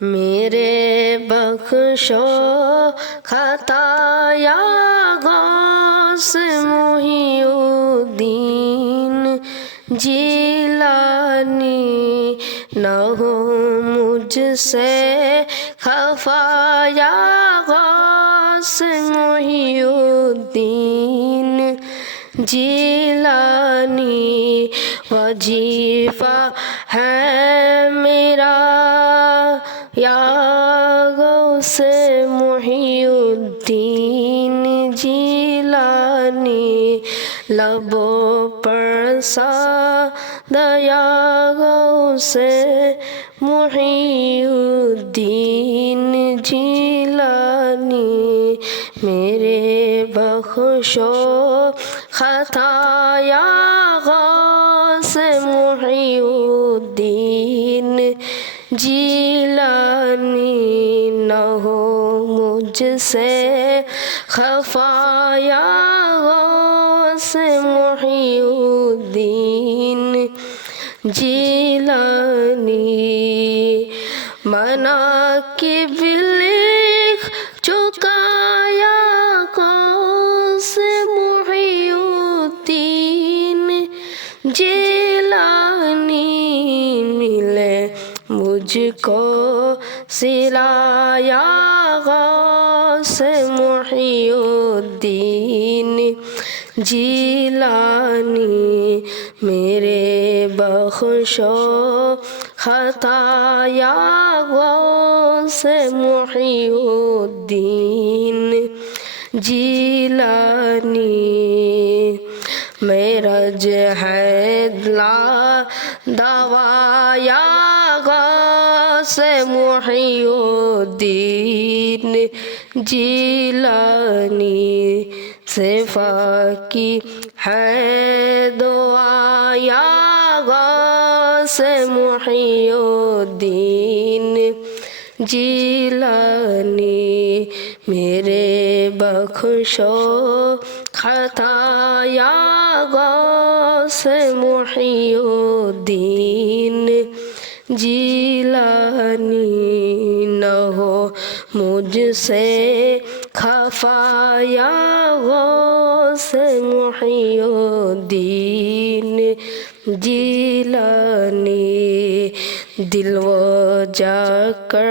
میرے بخشو خطا یا غوث محی الدین جیلانی، نہ ہو مجھ سے خفا یا غوث محی الدین جیلانی، وظیفہ ہے میرا یا غوث محی الدین جیلانی، لبوں پر ساد یا غوث محی الدین جیلانی، میرے بخشو خطا یا غوث محی الدین جیلانی، نہ ہو مجھ سے خفا یا غوث محی الدین جیلانی، مناقب لکھ چکا یا غوث محی الدین جیلانی، ملے مجھ کو صلہ یا غوث محی الدین جیلانی، میرے بخشو خطا یا غوث محی الدین جیلانی، میرج ہے لا دوا یا غوث محی الدین جیلانی، صفا کی ہے دعا یا غوث محی الدین جیلانی، میرے بخشو خطا یا غوث محی الدین جیلانی، نہ ہو مجھ سے خفا یا غوث محی الدین جیلانی، دل وہ جا کر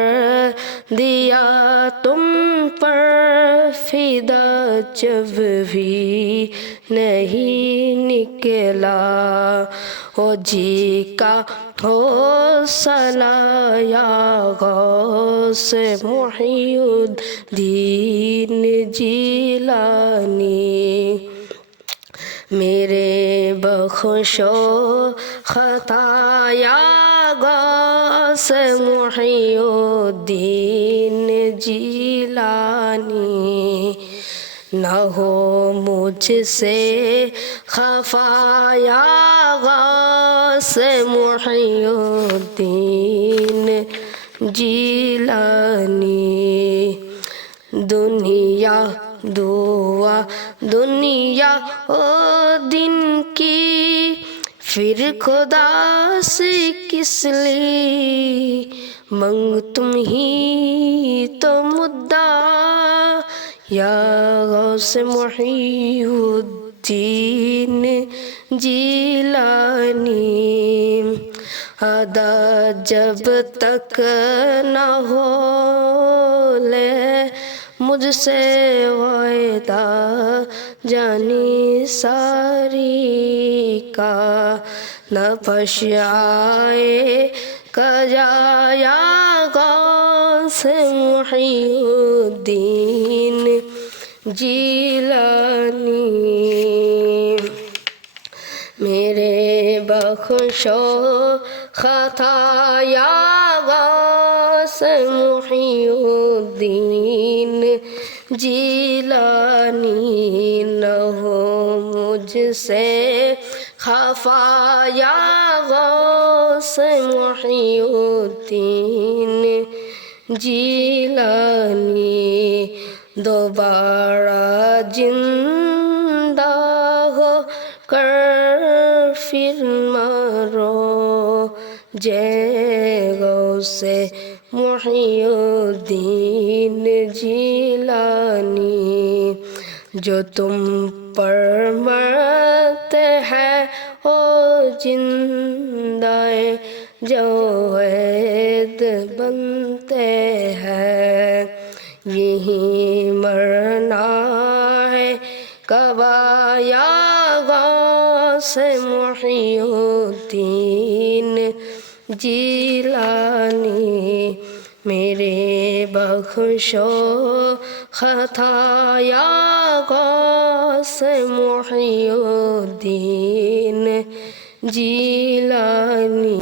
دیا تم پر فدا، جب بھی نہیں نکلا او جی کا حوصلہ یا غوث محی الدین جیلانی، میرے بخشو خطا یا غوث محی الدین جیلانی، نہ ہو مجھ سے خفا یا غوث محی الدین جیلانی، دنیا دعا دنیا او دن کی، پھر خدا سے کس لیے منگ تم ہی تو مدعا یا غوث محی الدین جیلانی، ادا جب تک نہ ہو لے مجھ سے وعدہ جانی ساری کا، نہ پش آئے کجا یا غوث محی الدین جیلانی، میرے بخشو خطا یا غوث محی الدین جیلانی، نہ ہو مجھ سے خفا یا غوث محی الدین جیلانی، دوبارہ زندہ ہو کر پھر مرو جے غوث محی جیلانی جو تم پر مرتے ہیں او زندہ جاوید بنتے ہیں یہی مرنا ہے کعبہ یا غوث محی الدین جیلانی میرے بخشو خطا یا غوث محی الدین جیلانی